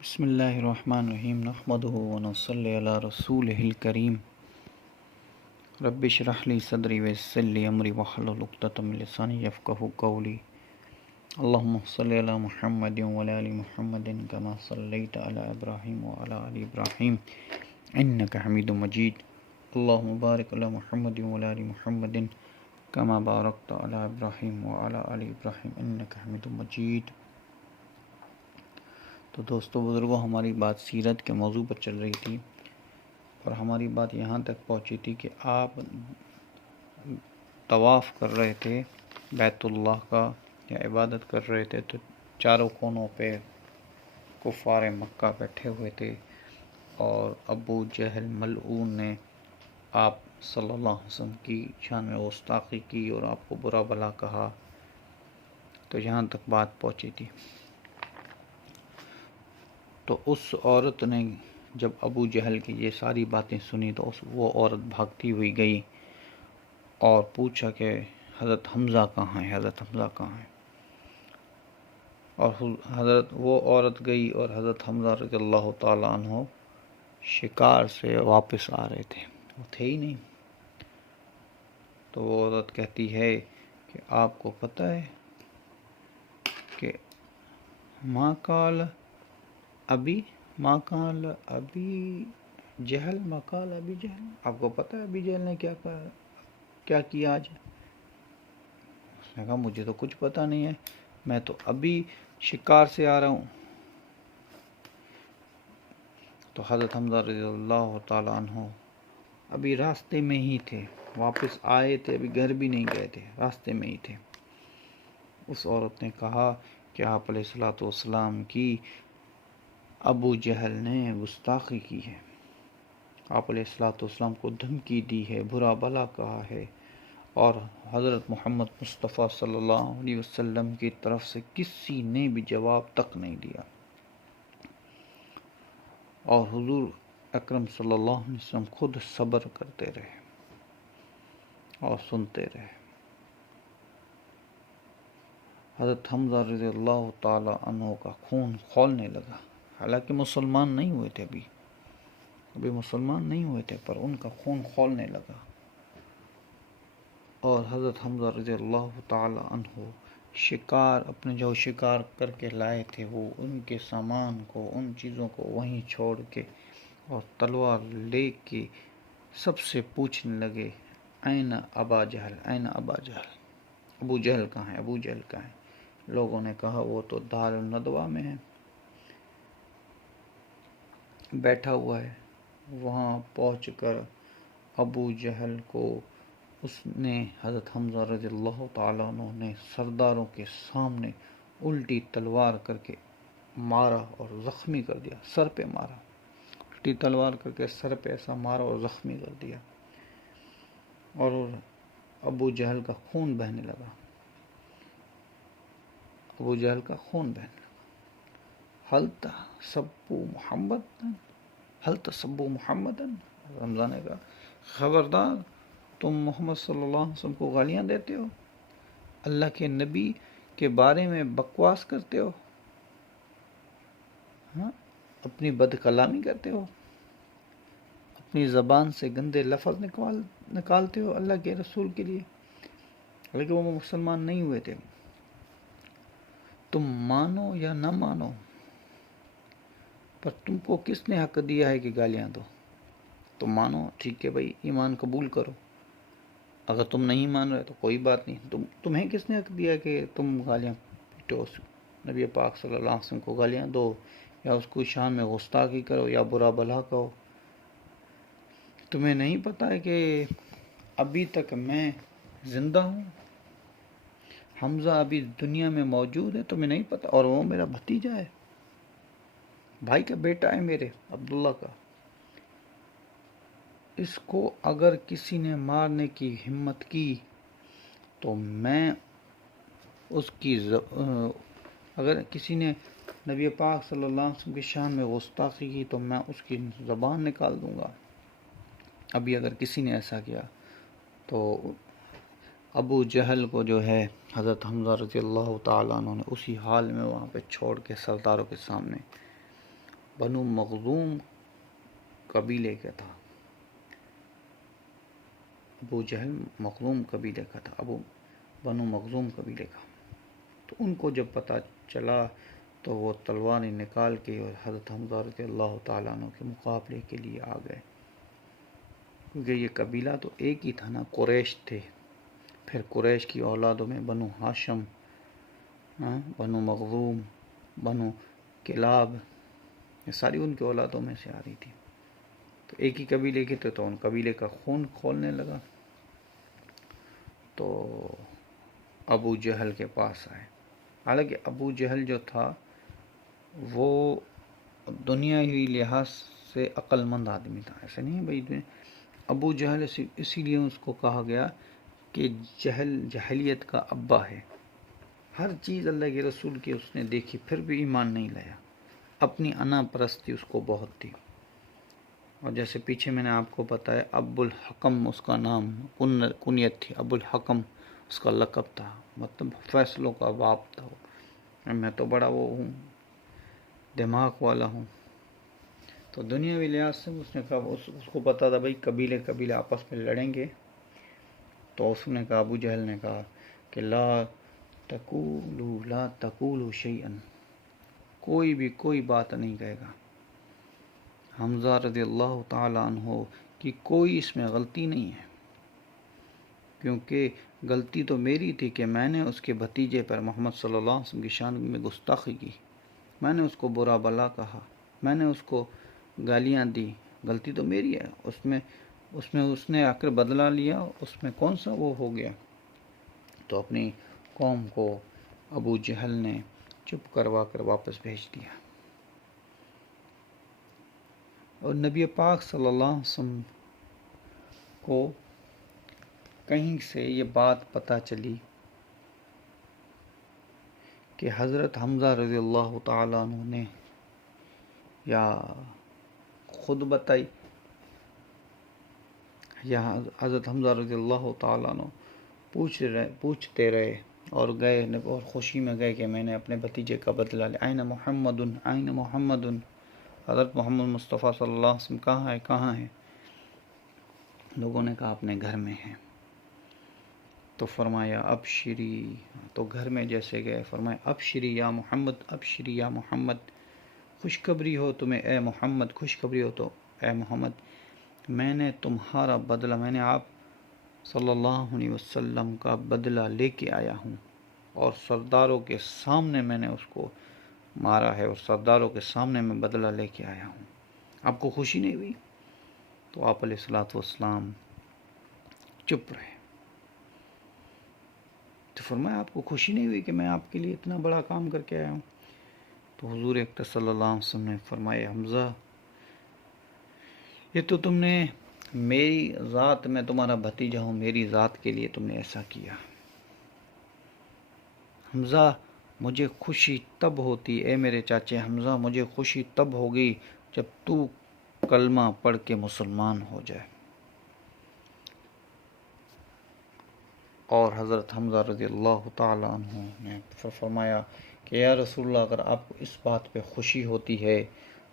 بسم اللہ الرحمن الرحیم نحمده ونصلی علی رسولہ الکریم رب اشرح لی صدری ویسر لی امری واحلل عقدۃ من لسانی یفقهوا قولی اللهم صل علی محمد وعلی آل محمد کما صلیت علی ابراہیم وعلی آل ابراہیم انک حمید مجید اللهم بارک علی محمد وعلی آل محمد کما بارکت علی ابراہیم وعلی آل ابراہیم انک حمید مجید۔ تو دوستو بزرگوں، ہماری بات سیرت کے موضوع پر چل رہی تھی اور ہماری بات یہاں تک پہنچی تھی کہ آپ طواف کر رہے تھے بیت اللہ کا یا عبادت کر رہے تھے، تو چاروں کونوں پہ کفار مکہ بیٹھے ہوئے تھے اور ابو جہل ملعون نے آپ صلی اللہ علیہ وسلم کی شان میں گستاخی کی اور آپ کو برا بھلا کہا۔ تو یہاں تک بات پہنچی تھی۔ تو اس عورت نے جب ابو جہل کی یہ ساری باتیں سنی تو وہ عورت بھاگتی ہوئی گئی اور پوچھا کہ حضرت حمزہ کہاں ہے، حضرت حمزہ کہاں ہے۔ اور وہ عورت گئی اور حضرت حمزہ رضی اللہ تعالیٰ عنہ شکار سے واپس آ رہے تھے، وہ تھے ہی نہیں۔ تو وہ عورت کہتی ہے کہ آپ کو پتہ ہے کہ ماں کال ابی جہل، مقال ابی جہل، آپ کو پتہ ہے ابی جہل نے کیا کیا آج؟ اس نے کہا مجھے تو کچھ پتہ نہیں ہے، میں تو ابھی شکار سے آ رہا ہوں۔ تو حضرت حمزہ رضی اللہ تعالیٰ عنہ ابھی راستے میں ہی تھے، واپس آئے تھے، ابھی گھر بھی نہیں گئے تھے، راستے میں ہی تھے۔ اس عورت نے کہا کہ آپ علیہ الصلوۃ والسلام کی ابو جہل نے گستاخی کی ہے، آپ علیہ الصلوۃ والسلام کو دھمکی دی ہے، برا بھلا کہا ہے، اور حضرت محمد مصطفیٰ صلی اللہ علیہ وسلم کی طرف سے کسی نے بھی جواب تک نہیں دیا، اور حضور اکرم صلی اللہ علیہ وسلم خود صبر کرتے رہے اور سنتے رہے۔ حضرت حمزہ رضی اللہ تعالی عنہ کا خون کھولنے لگا، حالانکہ مسلمان نہیں ہوئے تھے، ابھی مسلمان نہیں ہوئے تھے، پر ان کا خون کھولنے لگا۔ اور حضرت حمزہ رضی اللہ تعالی عنہ اپنے جو شکار کر کے لائے تھے، وہ ان کے سامان کو، ان چیزوں کو وہیں چھوڑ کے اور تلوار لے کے سب سے پوچھنے لگے این ابا جہل، این ابا جہل، ابو جہل کہاں ہے، ابو جہل کہاں ہے؟ لوگوں نے کہا وہ تو دار الندوہ میں ہے، بیٹھا ہوا ہے۔ وہاں پہنچ کر ابو جہل کو اس نے حضرت حمزہ رضی اللہ تعالیٰ عنہ نے سرداروں کے سامنے الٹی تلوار کر کے مارا اور زخمی کر دیا، سر پہ مارا، الٹی تلوار کر کے سر پہ ایسا مارا اور زخمی کر دیا، اور ابو جہل کا خون بہنے لگا، ابو جہل کا خون بہنے لگا۔ حل تسبوا محمد، حل تسبوا محمد، حمزہ نے کہا خبردار، تم محمد صلی اللہ علیہ وسلم کو گالیاں دیتے ہو، اللہ کے نبی کے بارے میں بکواس کرتے ہو، اپنی بد کلامی کرتے ہو، اپنی زبان سے گندے لفظ نکالتے ہو اللہ کے رسول کے لیے، حالانکہ وہ مسلمان نہیں ہوئے تھے۔ تم مانو یا نہ مانو، پر تم کو کس نے حق دیا ہے کہ گالیاں دو؟ تم مانو، ٹھیک ہے بھائی، ایمان قبول کرو، اگر تم نہیں مان رہے تو کوئی بات نہیں، تمہیں کس نے حق دیا کہ تم گالیاں پیٹو، نبی پاک صلی اللہ علیہ وسلم کو گالیاں دو، یا اس کو شان میں گستاخی کرو، یا برا بھلا کہو؟ تمہیں نہیں پتہ ہے کہ ابھی تک میں زندہ ہوں، حمزہ ابھی دنیا میں موجود ہے، تمہیں نہیں پتہ؟ اور وہ میرا بھتیجا ہے، بھائی کا بیٹا ہے میرے، عبداللہ کا، اس کو اگر کسی نے مارنے کی ہمت کی تو میں اس کی اگر کسی نے نبی پاک صلی اللہ علیہ وسلم کی شان میں گستاخی کی تو میں اس کی زبان نکال دوں گا۔ ابھی اگر کسی نے ایسا کیا تو ابو جہل کو جو ہے حضرت حمزہ رضی اللہ تعالیٰ عنہ نے اسی حال میں وہاں پہ چھوڑ کے سرداروں کے سامنے بنو مخزوم قبیلے کا تھا. ابو جہل مخزوم قبیلے کا تھا، بنو مخزوم قبیلے کا. تو ان کو جب پتہ چلا تو وہ تلواریں نکال کے اور حضرت حمزہ رضی اللہ تعالیٰ عنہ کے مقابلے کے لیے آ گئے، کیونکہ یہ قبیلہ تو ایک ہی تھا نا، قریش تھے. پھر قریش کی اولادوں میں بنو ہاشم، بنو مخزوم، بنو کلاب، یہ ساری ان کی اولادوں میں سے آ رہی تھی. تو ایک ہی قبیلے کے تھے، تو ان قبیلے کا خون کھولنے لگا. تو ابو جہل کے پاس آئے. حالانکہ ابو جہل جو تھا وہ دنیاوی لحاظ سے عقل مند آدمی تھا. ایسا نہیں ہے بھائی، ابو جہل اسی لیے اس کو کہا گیا کہ جہلیت کا ابا ہے. ہر چیز اللہ کے رسول کی اس نے دیکھی، پھر بھی ایمان نہیں لایا. اپنی انا پرستی اس کو بہت تھی. اور جیسے پیچھے میں نے آپ کو بتایا، ابو الحکم اس کا نام کنیت تھی. ابو الحکم اس کا لقب تھا، مطلب فیصلوں کا باپ تھا. میں تو بڑا وہ ہوں، دماغ والا ہوں. تو دنیاوی لحاظ سے اس نے کہا، اس کو پتا تھا بھائی قبیلے آپس میں لڑیں گے. تو اس نے کہا، ابو جہل نے کہا کہ لا تقولوا شیئا، کوئی بات نہیں کہے گا. حمزہ رضی اللہ تعالیٰ عنہ کی کوئی اس میں غلطی نہیں ہے، کیونکہ غلطی تو میری تھی کہ میں نے اس کے بھتیجے پر محمد صلی اللہ علیہ وسلم کی شان میں گستاخی کی. میں نے اس کو برا بلا کہا، میں نے اس کو گالیاں دی. غلطی تو میری ہے. اس نے آ کر بدلہ لیا، اس میں کون سا وہ ہو گیا. تو اپنی قوم کو ابو جہل نے چپ کروا کر واپس بھیج دیا. اور نبی پاک صلی اللہ علیہ وسلم کو کہیں سے یہ بات پتہ چلی کہ حضرت حمزہ رضی اللہ تعالیٰ عنہ نے یا خود بتائی یا حضرت حمزہ رضی اللہ تعالیٰ عنہ پوچھتے رہے اور گئے اور خوشی میں گئے کہ میں نے اپنے بھتیجے کا بدلہ لیا. عین محمد، حضرت محمد مصطفیٰ صلی اللہ علیہ وسلم کہاں ہے؟ لوگوں نے کہا اپنے گھر میں ہیں. تو فرمایا ابشری. تو گھر میں جیسے گئے فرمایا ابشری یا محمد، خوشخبری ہو تمہیں اے محمد، خوشخبری ہو تو اے محمد، میں نے تمہارا بدلہ، میں نے آپ صلی اللہ علیہ وسلم کا بدلہ لے کے آیا ہوں، اور سرداروں کے سامنے میں نے اس کو مارا ہے، اور سرداروں کے سامنے میں بدلہ لے کے آیا ہوں. آپ کو خوشی نہیں ہوئی؟ تو آپ علیہ الصلوۃ والسلام چپ رہے. تو فرمایا آپ کو خوشی نہیں ہوئی کہ میں آپ کے لیے اتنا بڑا کام کر کے آیا ہوں؟ تو حضور اکرم صلی اللہ علیہ وسلم نے فرمایا حمزہ، یہ تو تم نے میری ذات، میں تمہارا بھتیجا ہوں، میری ذات کے لیے تم نے ایسا کیا. حمزہ مجھے خوشی تب ہوتی، اے میرے چاچے حمزہ، مجھے خوشی تب ہوگی جب تو کلمہ پڑھ کے مسلمان ہو جائے. اور حضرت حمزہ رضی اللہ تعالیٰ عنہ نے فرمایا کہ یا رسول اللہ، اگر آپ کو اس بات پہ خوشی ہوتی ہے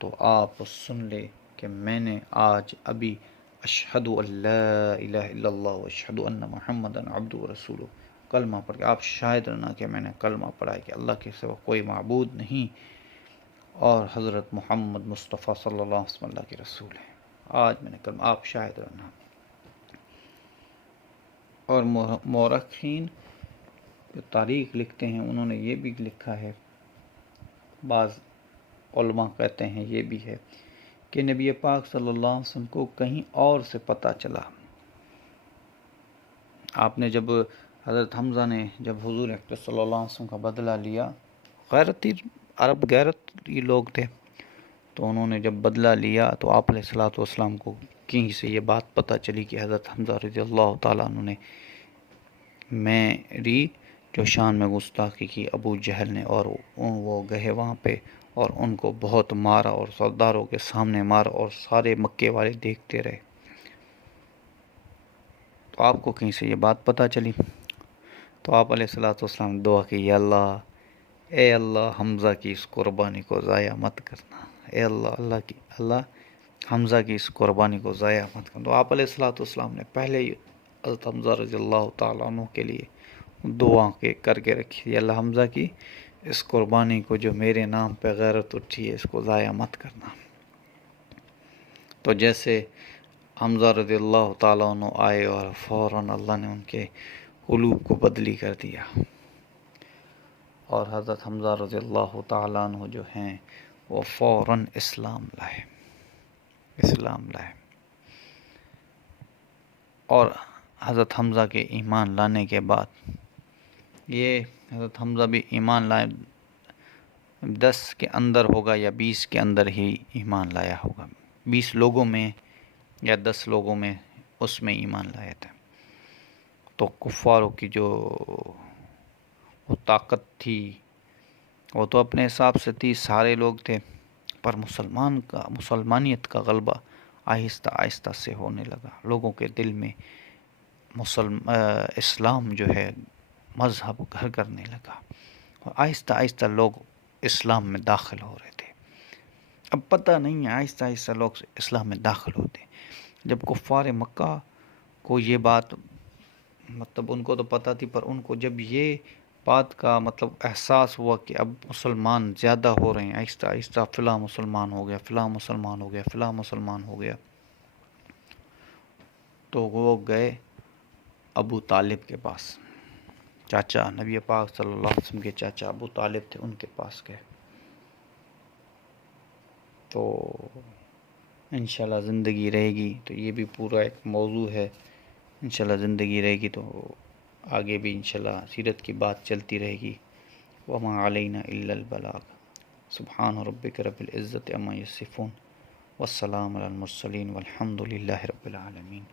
تو آپ سن لے کہ میں نے آج ابھی اشہد ان لا الہ الا اللہ و اشہد ان محمدًا عبدہ و رسولہ کلمہ پڑھ کے، آپ شاہد رہنا کہ میں نے کلمہ پڑھا ہے کہ اللہ کے سوا کوئی معبود نہیں، اور حضرت محمد مصطفیٰ صلی اللہ علیہ وسلم اللہ کے رسول ہیں. آج میں نے کلمہ، آپ شاہد رہنا. اور مورخین جو تاریخ لکھتے ہیں انہوں نے یہ بھی لکھا ہے، بعض علماء کہتے ہیں یہ بھی ہے کہ نبی پاک صلی اللہ علیہ وسلم کو کہیں اور سے پتہ چلا. آپ نے جب حضرت حمزہ نے جب حضور اکرم صلی اللہ علیہ وسلم کا بدلہ لیا، غیرتی عرب غیرتی لوگ تھے، تو انہوں نے جب بدلہ لیا تو آپ علیہ الصلوۃ والسلام کو کہیں سے یہ بات پتہ چلی کہ حضرت حمزہ رضی اللہ تعالیٰ عنہ نے میری جو شان میں گستاخی کی ابو جہل نے، اور وہ گئے وہاں پہ اور ان کو بہت مارا، اور سرداروں کے سامنے مارا، اور سارے مکے والے دیکھتے رہے. تو آپ کو کہیں سے یہ بات پتہ چلی، تو آپ علیہ الصلوۃ والسلام نے دعا کی، یا اللہ، اے اللہ حمزہ کی اس قربانی کو ضائع مت کرنا، اے اللہ حمزہ کی اس قربانی کو ضائع مت کر. تو آپ علیہ الصلوۃ والسلام نے پہلے ہی حضرت حمزہ رضی اللہ تعالیٰ عنہ کے لیے دعا کر کے رکھی تھی، اللہ حمزہ کی اس قربانی کو جو میرے نام پہ غیرت اٹھی ہے اس کو ضائع مت کرنا. تو جیسے حمزہ رضی اللہ تعالیٰ عنہ آئے اور فوراً اللہ نے ان کے قلوب کو بدلی کر دیا، اور حضرت حمزہ رضی اللہ تعالیٰ عنہ جو ہیں وہ فوراً اسلام لائے. اور حضرت حمزہ کے ایمان لانے کے بعد یہ حضرت حمزہ بھی ایمان لائے، 10 کے اندر ہوگا یا 20 کے اندر ہی ایمان لایا ہوگا، 20 لوگوں میں یا 10 لوگوں میں اس میں ایمان لایا تھا. تو کفاروں کی جو وہ طاقت تھی وہ تو اپنے حساب سے تھی، سارے لوگ تھے، پر مسلمانیت کا غلبہ آہستہ آہستہ سے ہونے لگا. لوگوں کے دل میں اسلام جو ہے مذہب گھر کرنے لگا، اور آہستہ آہستہ لوگ اسلام میں داخل ہو رہے تھے. اب پتہ نہیں ہے، آہستہ آہستہ لوگ اسلام میں داخل ہوتے. جب کفار مکہ کو یہ بات مطلب ان کو تو پتہ تھی، پر ان کو جب یہ بات کا مطلب احساس ہوا کہ اب مسلمان زیادہ ہو رہے ہیں، آہستہ آہستہ فلاں مسلمان ہو گیا، فلاں مسلمان ہو گیا، فلاں مسلمان ہو گیا، تو وہ گئے ابو طالب کے پاس. چاچا نبی پاک صلی اللہ علیہ وسلم کے چاچا ابو طالب تھے، ان کے پاس گئے. تو انشاءاللہ زندگی رہے گی تو یہ بھی پورا ایک موضوع ہے. انشاءاللہ زندگی رہے گی تو آگے بھی انشاءاللہ سیرت کی بات چلتی رہے گی. وما علینا الا البلاغ. سبحان ربک رب العزت عما یصفون والسلام علی المرسلین والحمد للہ رب العالمین.